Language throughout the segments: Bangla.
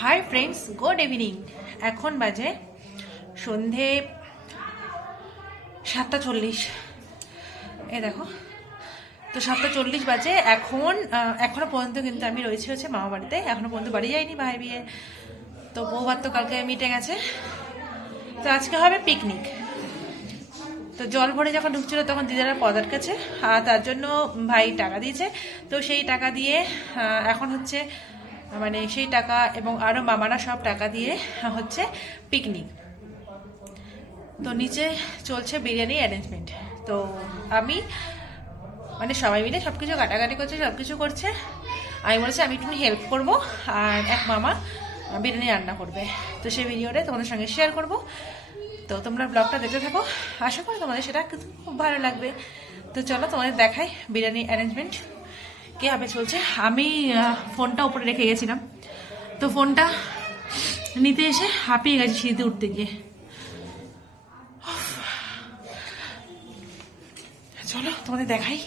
হাই ফ্রেন্ডস গুড ইভিনিং এখন বাজে সন্ধে সাতটা চল্লিশ। এ দেখো তো সাতটা চল্লিশ বাজে। এখন আহ, এখনও পর্যন্ত কিন্তু আমি রয়েছি হচ্ছে মামা বাড়িতে। এখনও পর্যন্ত বাড়ি যাইনি ভাই বিয়ে। তো বৌভাত তো কালকে মিটে গেছে। তো আজকে হবে পিকনিক তো জল ভরে যখন ঢুকছিল তখন দিদারা পদার কাছে আর তার জন্য ভাই টাকা দিয়েছে। তো সেই টাকা দিয়ে এখন হচ্ছে মানে সেই টাকা এবং আরও মামারা সব টাকা দিয়ে হচ্ছে পিকনিক তো নিচে চলছে বিরিয়ানি অ্যারেঞ্জমেন্ট তো আমি মানে সবাই মিলে সব কিছু কাটাকাটি করছে সব কিছু করছে। আমি বলেছি, আমি একটু হেল্প করব আর এক মামা বিরিয়ানি রান্না করবে। তো সেই ভিডিওটা তোমাদের সঙ্গে শেয়ার করব। তো তোমরা ব্লগটা দেখতে থাকো। আশা করি তোমাদের সেটা খুব ভালো লাগবে। তো চলো তোমাদের দেখাই বিরিয়ানি অ্যারেঞ্জমেন্ট কীভাবে চলছে? আমি ফোনটা উপরে রেখে গেছিলাম। তো ফোনটা নিতে এসে হাঁপিয়ে গেছে সিঁড়িতে উঠতে গিয়ে। চলো, তোমাদের দেখাই।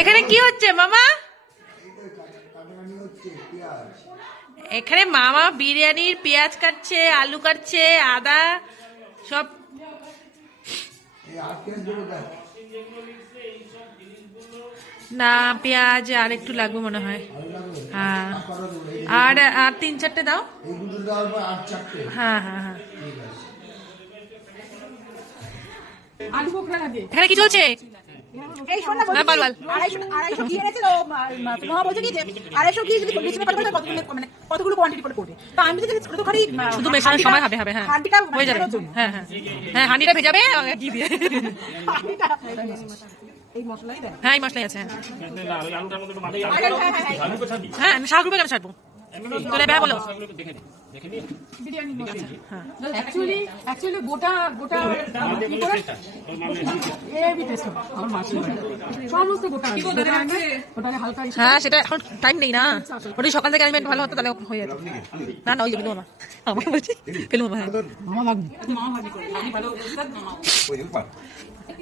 এখানে কি হচ্ছে, মামা? এখানে মামা বিরিয়ানির পেঁয়াজ কাটছে, আলু কাটছে, আদা, সব। না পেঁয়াজ আর একটু লাগবে মনে হয়। হ্যাঁ। আর আর তিন চারটে দাও। হ্যাঁ হ্যাঁ হ্যাঁ। এখানে কি চলছে? এই শোন না না, বল, বল। আড়াইশো আড়াইশো এনেছিল ও, মা- মা- তোমার বলছে কি আড়াইশো কি যদি বিছানা পাতা করে কতগুলো মানে কতগুলো কোয়ান্টিটি করে করবে? তো আমি যদি ছোট খালি শুধু মেশানোর সময় হবে হবে হ্যাঁ। হান্ডিটা হয়ে যাবে। হ্যাঁ হ্যাঁ। হ্যাঁ হাঁড়িটা ভেজাবে ঘি দিয়ে এই মশলাই দেয় হ্যাঁ এই মশলাই আছে হ্যাঁ। হ্যাঁ, হ্যাঁ, হ্যাঁ, হ্যাঁ শাক রূপে কেন ছাড়বো। তোলে ব্যা বলো। অ্যাকচুয়ালি অ্যাকচুয়ালি গোটা গোটা হ্যাঁ সেটা এখন টাইম নেই না। ওটা সকাল থেকে ভালো হতো তাহলে হয়ে যেত। না না ওই যে বলছি হ্যাঁ।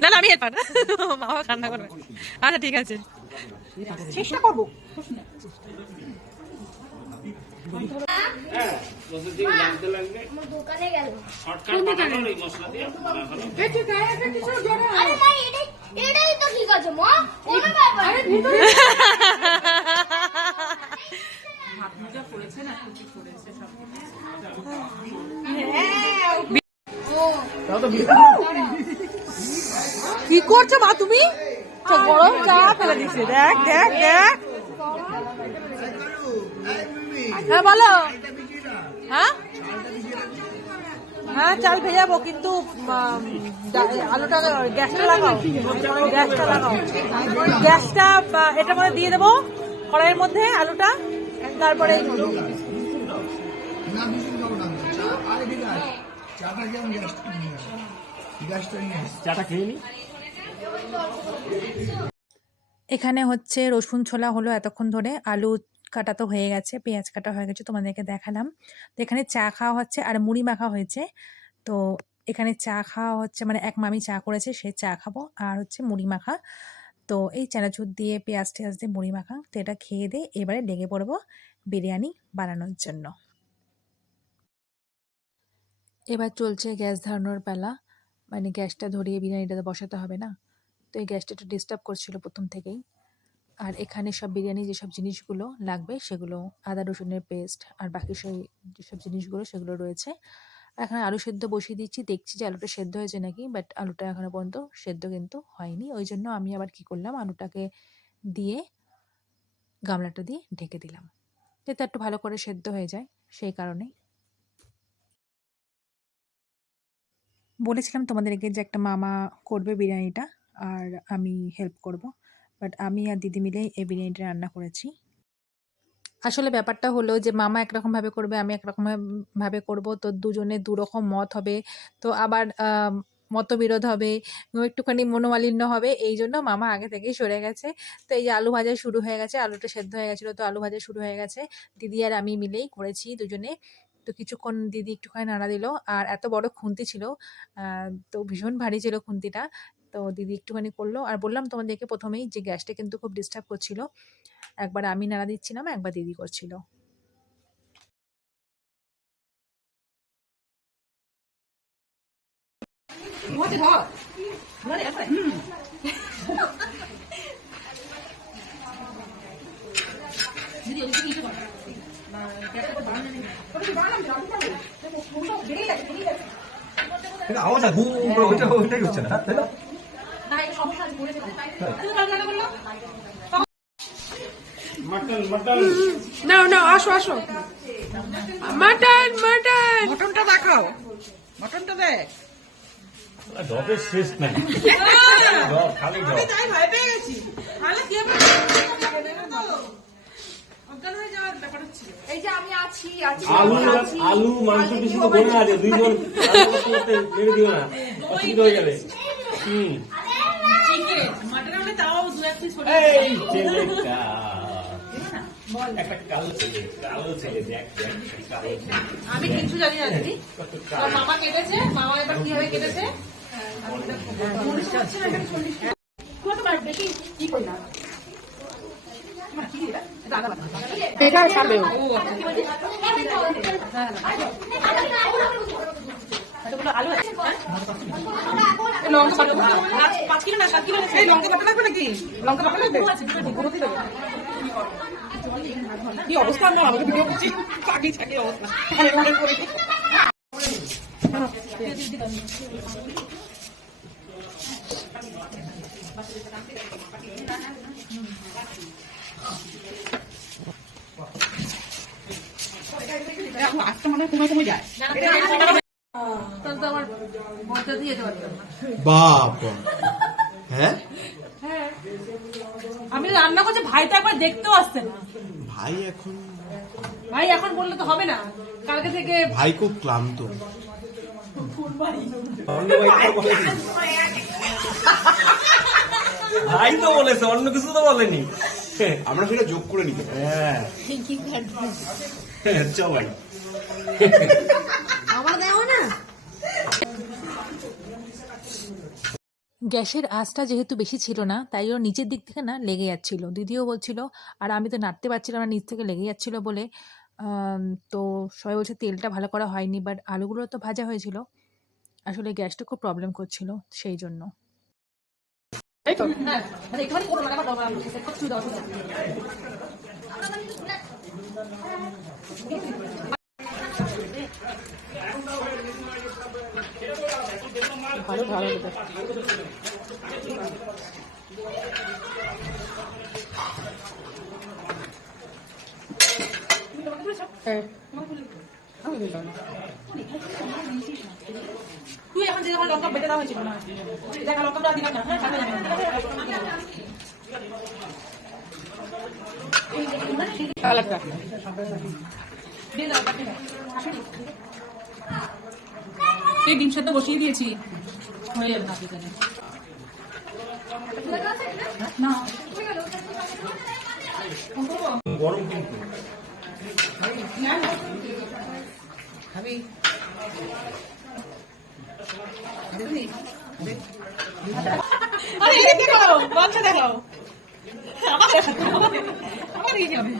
না না আমি হেল্পার। মামা রান্না করবে। আচ্ছা ঠিক আছে। চেষ্টা করব। কি করছ মা তুমি? গরম চা ফেলে দিচ্ছে দেখ দেখ দেখ। হ্যাঁ বলো। হ্যাঁ? হ্যাঁ চাল ভেজাবো কিন্তু আলুটা গ্যাসটা লাগাও। গ্যাসটা লাগাও। গ্যাসটা এটা মধ্যে দিয়ে দেবো কড়াইয়ের মধ্যে আলুটা তারপরে এখানে হচ্ছে রসুন ছোলা হলো এতক্ষণ ধরে আলু কাটা তো হয়ে গেছে, পেঁয়াজ কাটা হয়ে গেছে, তোমাদেরকে দেখালাম। তো এখানে চা খাওয়া হচ্ছে আর মুড়ি মাখা হয়েছে। তো এখানে চা খাওয়া হচ্ছে মানে এক মামি চা করেছে, সে চা খাব আর হচ্ছে মুড়ি মাখা। তো এই চানাচুর দিয়ে পেঁয়াজ টেয়াজ দিয়ে মুড়ি মাখা, তো এটা খেয়ে দিয়ে এবারে লেগে পড়ব বিরিয়ানি বানানোর জন্য। এবার চলছে গ্যাস ধরানোর বেলা মানে গ্যাসটা ধরিয়ে বিরিয়ানিটাতে বসাতে হবে না? তো এই গ্যাসটা একটু ডিস্টার্ব করছিল প্রথম থেকেই। আর এখানে সব বিরিয়ানি যেসব জিনিসগুলো লাগবে, সেগুলো আদা, রসুনের পেস্ট আর বাকি সেই যেসব জিনিসগুলো, সেগুলো রয়েছে। আর এখানে আলু সেদ্ধ বসিয়ে দিচ্ছি। দেখছি যে আলুটা সেদ্ধ হয়েছে নাকি বাট আলুটা এখনও পর্যন্ত সেদ্ধ কিন্তু হয়নি। ওই জন্য আমি আবার কি করলাম, আলুটাকে দিয়ে গামলাটা দিয়ে ঢেকে দিলাম। যাতে একটু ভালো করে সেদ্ধ হয়ে যায়, সেই কারণেই। বলেছিলাম তোমাদেরকে যে একটা মামা করবে বিরিয়ানিটা, আর আমি হেল্প করব। বাট আমি আর দিদি মিলে এই বিরিয়ানিটা রান্না করেছি। আসলে ব্যাপারটা হলো যে, মামা একরকম ভাবে করবে, আমি একরকম ভাবে করব, তো দুজনে দুরকম মত হবে, তো আবার মতবিরোধ হবে, একটুখানি মনোমালিন্য হবে এই জন্য মামা আগে থেকেই সরে গেছে। তো এই যে আলু ভাজা শুরু হয়ে গেছে, আলুটা সেদ্ধ হয়ে গেছিল, তো আলু ভাজা শুরু হয়ে গেছে। দিদি আর আমি মিলেই করেছি দুজনে। তো কিছুক্ষণ দিদি একটুখানি নাড়া দিল, আর এত বড় খুন্তি ছিল তো ভীষণ ভারী ছিল খুন্তিটা তো দিদি একটুখানি করলো আর বললাম তোমাদেরকে প্রথমেই যে গ্যাসটা কিন্তু খুব ডিস্টার্ব করছিল একবার আমি নাড়া দিচ্ছিলাম একবার দিদি করছিল ধোয়াতে ধোয়া 근데 아무자 무 ওইটা ওইটাই হচ্ছে না তাই না না না আসো আসো। মাটন মাটন মটনটা দেখাও। মটনটা দেখ ডবের শেষ নাই। খালি ডব তাই ভয় পেয়ে গেছি। তাহলে কি হবে অজ্ঞান হয়ে যাওয়ার ব্যাপার হচ্ছিল এই যে আমি আছি আছি আলু আলু মাংস বেশি তো বনে আছে দুইজন আলু করতে করতে মেরে দিও না। অসুবিধা হয়ে যাবে হুম চিকেন মাটন হলে তাও দু এক পিস এই ছেলেটা একটা। কালো ছেলে কালো ছেলে দেখ দেখ কালো ছেলে। আমি কিছু জানি না দিদি। মামা কেটেছে মামা এবার কীভাবে কেটেছে? লঙ্কা পাঁচ কিলো না সাত কিলো এই লঙ্কা লাগবে নাকি লঙ্কা লাগবে কি অবস্থা না আমাকে ভিডিও করছি পাটি থাকে অবস্থা মানে মনে করে দেখো আজকে মনে হয় কমে কমে যায় তাহলে তো আমার মজা যেতে পারতাম বাপ হ্যাঁ? আমি রান্না করছি ভাই তো একবার দেখতেও আসছে না। ভাই এখন ভাই এখন বললে তো হবে না। কালকে থেকে ভাই খুব ক্লান্ত। ভাই তো বলেছে অন্য কিছু তো বলেনি। আমরা সেটা যোগ করে নিতে পারি। হ্যাঁ। চ ভাই। গ্যাসের আঁচটা যেহেতু বেশি ছিল না, তাই ওর নিচের দিক থেকে না লেগে যাচ্ছিল। দিদিও বলছিল, আর আমি তো নাড়তে পারছিলাম না, নিচ থেকে লেগে যাচ্ছিল বলে। তো সবাই বলছে তেলটা ভালো করা হয়নি বাট আলুগুলো তো ভাজা হয়েছিল। আসলে গ্যাসটা খুব প্রবলেম করছিল, সেই জন্য। ভালো। তুই এখন যে যখন লঙ্কা না দেখা দিলাম না হ্যাঁ। এই ডিম সেদ্ধ বসিয়ে দিয়েছি হয়ে না এখানে গরম কিন্তু আরে করো বাচ্চা দেখাও আমার আমার যাবে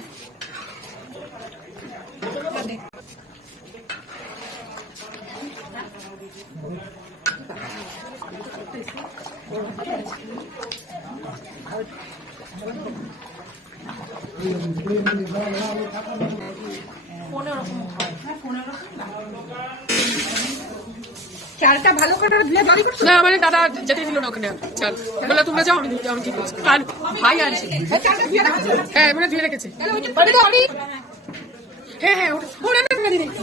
চালটা ভালো করে ধুয়ে জলই করছ না মানে দাদা যেতে দিল না ওখানে চল বলে তোমরা যাও আমি আমি ঠিক করছি কাল ভাই আনছি হ্যাঁ মানে ধুয়ে রেখেছে হ্যাঁ হ্যাঁ ওটা ওটা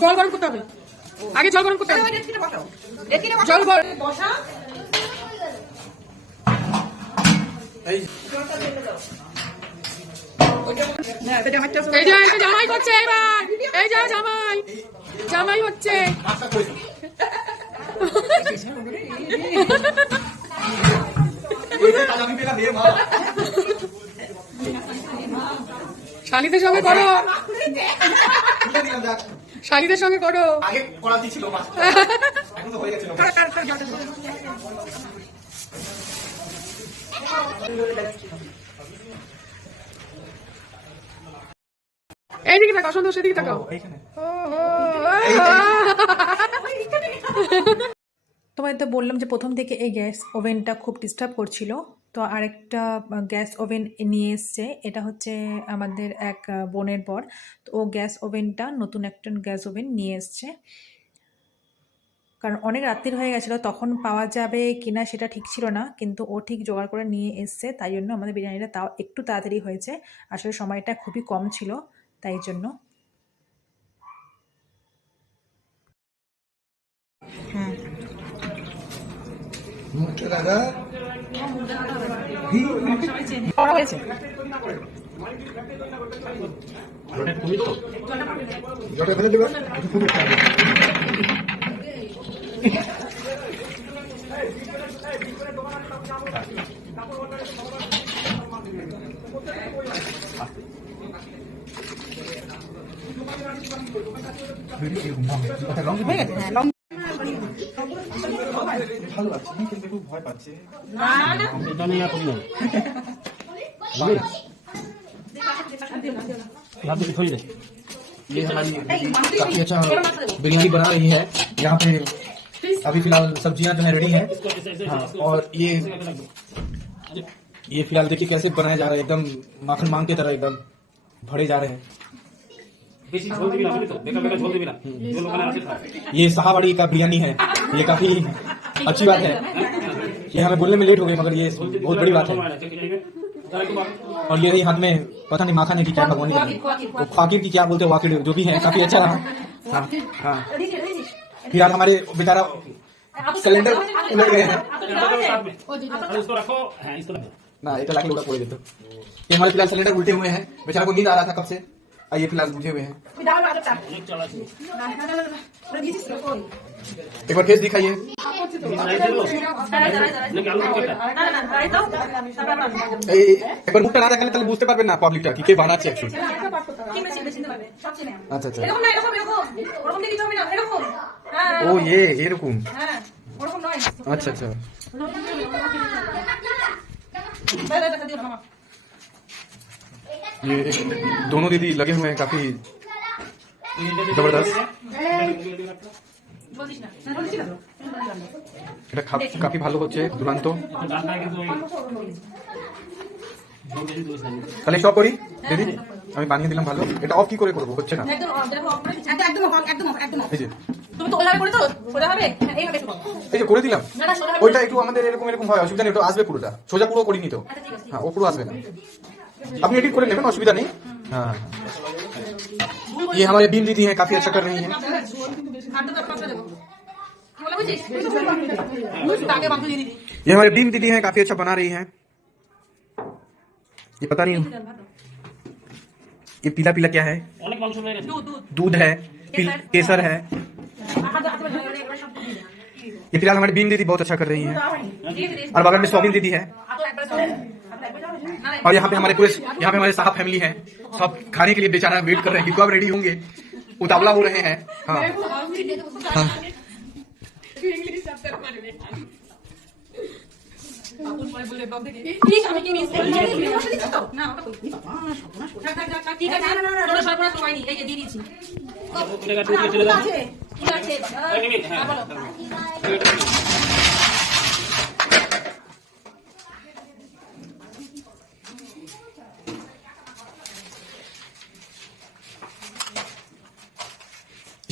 জল গরম করতে হবে আগে জল গরম করতে হবে জল গরম বসা না এটা জামাইটা এই যে জামাই করছে এবার। এই যে জামাই। জামাই হচ্ছে। শালিদের সঙ্গে করো। শালিদের সঙ্গে করো। আগে করা দিছিল এখন তো হয়ে গেছিল এইদিকে তাকাও সন্তোষ এদিকে তাকাও তোমায় তো বললাম যে প্রথম থেকে এই গ্যাস ওভেনটা খুব ডিস্টার্ব করছিল। তো আরেকটা গ্যাস ওভেন নিয়ে এসছে। এটা হচ্ছে আমাদের এক বোনের পর তো ও গ্যাস ওভেনটা নতুন একটা গ্যাস ওভেন নিয়ে এসছে। কারণ অনেক রাত্রির হয়ে গেছিল তখন পাওয়া যাবে কিনা সেটা ঠিক ছিল না কিন্তু ও ঠিক জোগাড় করে নিয়ে এসছে তাই জন্য আমাদের বিরিয়ানিটা তাও একটু তাড়াতাড়ি হয়েছে আসলে সময়টা খুবই কম ছিল তাই জন্য হয়েছে ভালো আছে কিন্তু খুব ভয় পাচ্ছে এটা নিয়ে আপনি না यहाँ पे थोड़ी रहे ये हमारी काफी अच्छा बिरयानी बना रही है यहाँ पे अभी फ़िलहाल सब्ज़ियाँ जो है रेडी है। और ये ये फ़िलहाल देखिए कैसे बनाया जा रहा है एकदम माखन मांग के तरह एकदम भरे जा रहे हैं। हम्म। ये शाहबाड़ी का बिरयानी है ये काफ़ी अच्छी बात है। ये हमें बोलने में लेट हो गई मगर ये बहुत बड़ी बात है। और ये रही हाथ में पता नहीं माखन है कि क्या भगवानी वो की क्या बोलते हैं वाकिर जो भी है काफ़ी अच्छा रहा। हाँ हाँ। यार हमारे बेचारा सिलेंडर उलट गए हैं। ना एक लाख लोटा देते ये हमारे फ़िलहाल सिलेंडर उल्टे हुए हैं। बेचारा को नींद आ रहा था कब से? ये फ़िलहाल उठे हुए हैं। एक बार फेस दिखाइए নাকি আলু পকেটটা এই একবার মুখটা না দেখালে তাহলে বুঝতে পারবেন না পাবলিকটা কি কে বানাচ্ছে অ্যাকচুয়ালি আচ্ছা আচ্ছা এরকম না এরকম এরকম ওরকম দিয়ে কিছু হবে না এরকম হ্যাঁ ও ये এরকম হ্যাঁ ওরকম নয় अच्छा अच्छा দাদা দাদা দিও মামা ये दोनों दीदी लगे हुए हैं काफी जबरदस्त এটা খা- কাফি ভালো হচ্ছে দুরান্ত ডাল খাই কিন্তু ওই ঝোল বেশি দোষ নাই তাহলে সব করি দিদি আমি বানিয়ে দিলাম ভালো এটা অফ কি করে করবো হচ্ছে না একদম অফ দেখো অফ করে দিচ্ছি। একদম একদম অফ একদম অফ একদম অফ এই যে তুমি তো ওইভাবে করে তো সোজা হবে হ্যাঁ এইভাবে শোনো এই যে করে দিলাম না না সোজা ওইটা একটু আমাদের এরকম এরকম হয় অসুবিধা নেই ওটা আসবে পুরোটা সোজা পুরো করিনি তো হ্যাঁ ও পুরো আসবে না আপনি एडिट করে নেবেন অসুবিধা নেই हाँ ये हमारे बीम दीदी हैं काफी अच्छा कर रही हैं ये हमारे डीम दीदी है काफ़ी अच्छा बना रही है। ये पता नहीं ये पीला पीला क्या है? दूध है केसर। है। ये फ़िलहाल हमारी बीम दीदी बहुत अच्छा कर रही है। और बगल में सोबिन दीदी है। और यहाँ पे हमारे पूरे यहाँ पे हमारे साहब फैमिली है। सब खाने के लिए बेचारा वेट कर रहे हैं। कब रेडी होंगे उतावला हो रहे हैं। हाँ। हाँ। প্লিজ আমি কি মিস না ওটা কই থাক থাক থাক ঠিক আছে। না না না না সর্বনাশ হয়নি। এই যে দিয়ে দিয়েছি। চলে গেছে চলে যাবে ঠিক আছে এক মিনিট হ্যাঁ বলো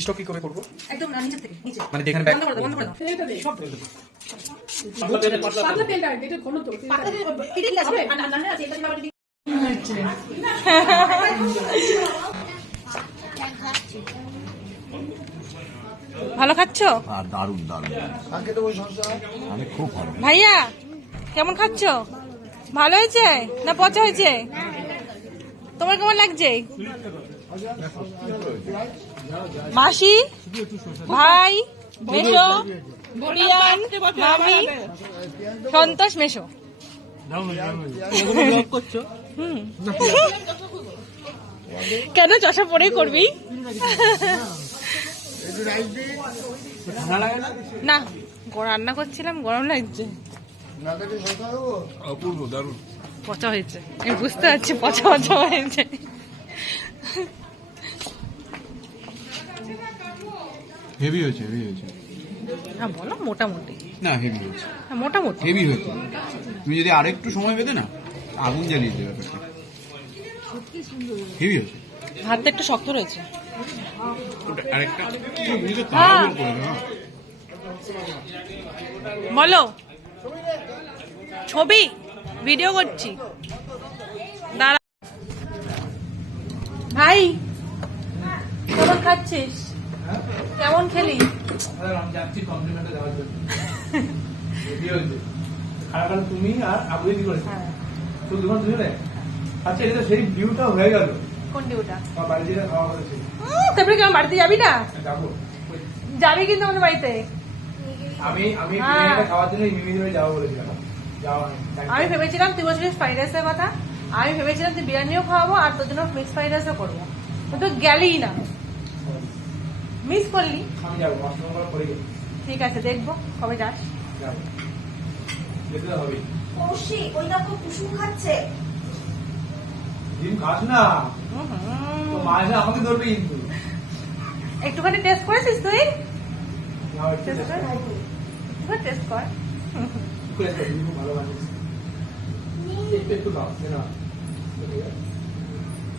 স্টক কি করে করব? না নিচে থেকে নিচে মানে যেখানে ব্যাগ বন্ধ করে দাও বন্ধ করে দাও এটা দে সব পাতলা তেলে পাতলা পাতলা তেলটা এটা ঘন তো পাতা এটা ঠিক আছে না না না আছে এটা আবার ভালো খাচ্ছ? আর দারুণ দারুণ। আমি খুব ভালো। ভাইয়া কেমন খাচ্ছ? ভালো হয়েছে? না পচা হয়েছে? তোমার কেমন লাগছে? মাসি, ভাই, মেশো বিয়ান মামি, সন্তোষ মেশো। কেন চশা পরে করবি? না রান্না করছিলাম, গরম লাগছে। পচা হয়েছে। বুঝতে পারছি, পচা পচা হয়েছে। হেভি হয়েছে হেভি হয়েছে। হ্যাঁ বলো মোটামুটি। না হেভি হয়েছে। হ্যাঁ মোটামুটি। হেভি হয়েছে। তুমি যদি আরেকটু সময় পেতে না আগুন জ্বালিয়ে দেবে ব্যাপারটা। হেভি হয়েছে। ভাতটা একটু শক্ত রয়েছে। ওটা আরেকটা। তুমি তো তাড়াহুড়ো করে দাও। বলো। ছবি ভিডিও করছি। দাঁড়া। ভাই কেমন খাচ্ছিস? কেমন খেলি? তুমি আর আবুই কি করেছে তো দুজন দুজনে? আচ্ছা এটা সেই হয়ে গেল। কোন ডিউটা আমার বাড়ি যেটা খাওয়া হয়েছে তারপরে কি বাড়িতে যাবি না? যাব। যাবি কিন্তু আমাদের বাড়িতে। আমি আমি হ্যাঁ। খাওয়ার জন্য যাব বলেছিলাম. আমি ভেবেছিলাম তুই বলছিলিস ফ্রাইড রাইসের কথা। আমি ভেবেছিলাম তুই বিরিয়ানিও খাওয়াবো আর তোর জন্য মিক্স ফ্রাইড রাইসও করব। তো গেলেই না। মিস করলি আমি যাব অষ্টমঙ্গল করে গেছি ঠিক আছে দেখব কবে যাস। ওই দেখো কুসুম খাচ্ছে। ডিম খাস না? হুম হুম। তো মা এসে আমাকে ধরবে কিন্তু। একটুখানি টেস্ট করেছিস তুই? টেস্ট কর।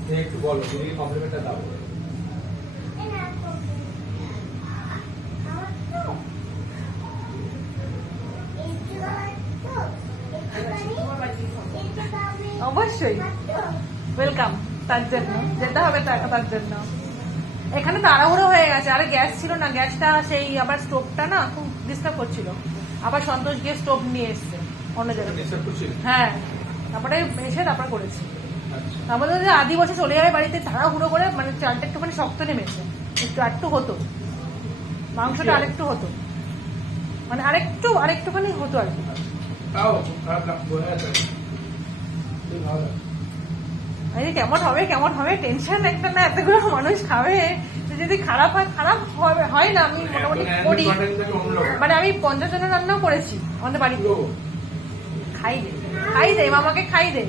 দাও একটু বলো তুমি কমপ্লিমেন্টটা দাও। অবশ্যই। ওয়েলকাম তার জন্য। যেতে হবে টাকা তার জন্য। এখানে তাড়াহুড়ো হয়ে গেছে। আরে গ্যাস ছিল না গ্যাসটা সেই আবার স্টোভটা না খুব ডিস্টার্ব করছিল। আবার সন্তোষ গিয়ে স্টোভ নিয়ে এসছে। অন্য জায়গায়। হ্যাঁ। তারপরে এসে তারপর করেছি। আচ্ছা। তারপরে যে আদি বছর চলে যাবে বাড়িতে তাড়াহুড়ো করে মানে চালটা একটুখানি শক্ত নেমেছে। একটু আরেকটু হতো। মাংসটা আরেকটু হতো। মানে আরেকটু আরেকটুখানি হতো আর কি। যে কেমন হবে কেমন হবে? টেনশন একটা না এতগুলো মানুষ খাবে। যদি খারাপ হয় খারাপ হবে হয় না আমি মোটামুটি করি। মানে আমি পঞ্চাশ জনের রান্নাও করেছি আমাদের বাড়িতে। খাই দে খাই দে মামাকে খাই দে।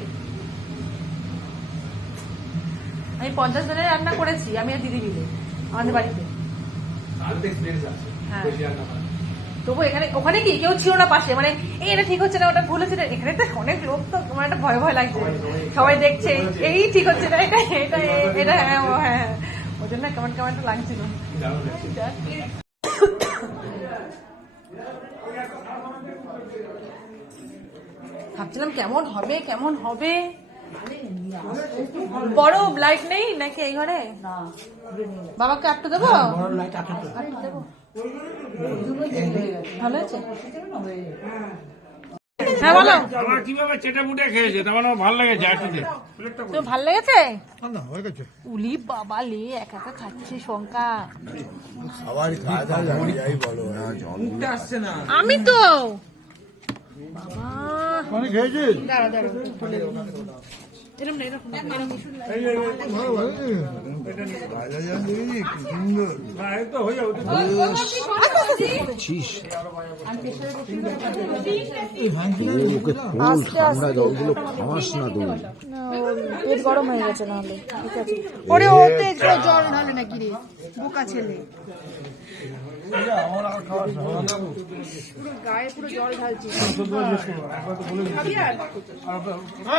আমি পঞ্চাশ জনের রান্না করেছি আমি আর দিদি মিলে আমাদের বাড়িতে। হ্যাঁ। তবু এখানে ওখানে কি? কেউ ছিল না পাশে। মানে এই এটা ঠিক হচ্ছে না ওটা ভুল হচ্ছে না। এখানে তো অনেক লোক তো আমার একটা ভয় ভয় লাগছে। সবাই দেখছে এই ঠিক হচ্ছে না এটা এটা এটা হ্যাঁ ও হ্যাঁ হ্যাঁ। ওই জন্য কেমন কেমন একটা লাগছিল। ভাবছিলাম কেমন হবে কেমন হবে? বড় লাইট নেই নাকি এই ঘরে? বাবাকে আটটু দেবো? আটটু দেবো। ভালো আছে হ্যাঁ বলো। আমার কীভাবে চেটে মুটে খেয়েছে? তার মানে আমার ভালো লেগেছে একটু দে তুমি লেগেছে? না হয়ে গেছে। উলি বাবা লে একা একা খাচ্ছে শঙ্কা। সবারই খাওয়া দাওয়া যাই বলো। জল আমি তো। খেয়েছিস? না, তো ঠান্ডা জলগুলো খাওয়াস না। তুমি পেট গরম হয়ে গেছে নাহলে। ঠিক আছে। ওরে ও তো একটু জল ঢালে নাকি রে? বোকা ছেলে গায়ে পুরো জল ঢালছি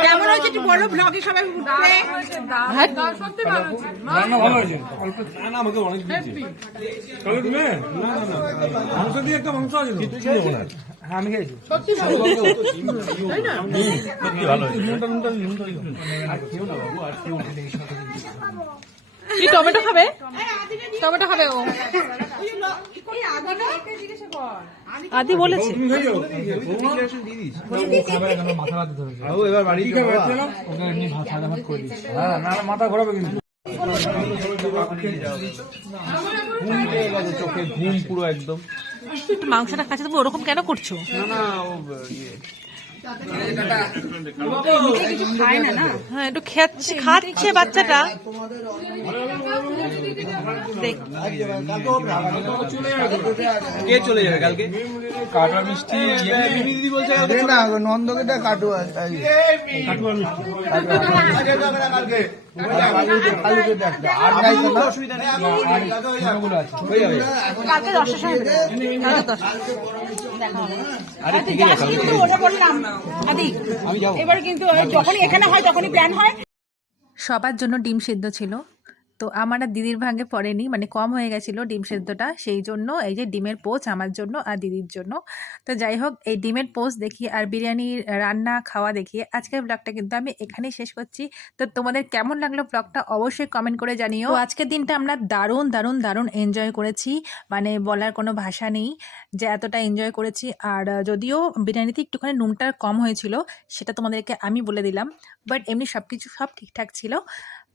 কেমন হয়েছে একটু বলো ব্লগে সবাই উঠবে। রান্না ভালো হয়েছে? অল্প না না আমাকে অনেক দিয়েছে। তাহলে তুমি? না না না মাংস দিয়ে একটা মাংস আছে হ্যাঁ আমি খেয়েছি। সত্যি ভালো নুনটা নুনটা নুনটা আর কেউ না বাবু আর কেউ নেই কি টমেটো খাবে? টমেটো খাবে ও। আদি বলেছে। মাথা ঘোরাবে কিন্তু ঘুম একদম মাংসটা খাচ্ছে তুমি ওরকম কেন করছ? না না হ্যাঁ একটু খাচ্ছে খাচ্ছে বাচ্চাটা। কে চলে যাবে কালকে? কাটা মিষ্টি। দিদি বলছে না নন্দকে কাটুয়া আর আছে কালকে দশটার সময় কালকে আরে ঠিক আছে ওটা বললাম। আদি এবার কিন্তু যখনই এখানে হয় তখনই প্ল্যান হয়। সবার জন্য ডিম সিদ্ধ ছিল। তো আমার আর দিদির ভাগে পড়েনি মানে কম হয়ে গেছিল ডিম সেদ্ধটা, সেই জন্য এই যে ডিমের পোচ আমার জন্য আর দিদির জন্য। তো যাই হোক, এই ডিমের পোচ দেখিয়ে আর বিরিয়ানির রান্না, খাওয়া দেখিয়ে আজকের ব্লগটা কিন্তু আমি এখানেই শেষ করছি। তো তোমাদের কেমন লাগল ব্লগটা অবশ্যই কমেন্ট করে জানিও। আজকের দিনটা আমরা দারুণ দারুণ দারুণ এনজয় করেছি। মানে বলার কোনো ভাষা নেই যে এতটা এনজয় করেছি। আর যদিও বিরিয়ানিতে একটুখানি নুনটা কম হয়েছিল, সেটা তোমাদেরকে আমি বলে দিলাম। বাট এমনি সব কিছু সব ঠিকঠাক ছিল।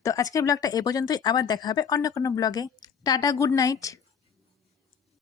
তো আজকের ব্লগটা এ পর্যন্তই। আবার দেখা হবে অন্য কোনো ব্লগে। Tata good night.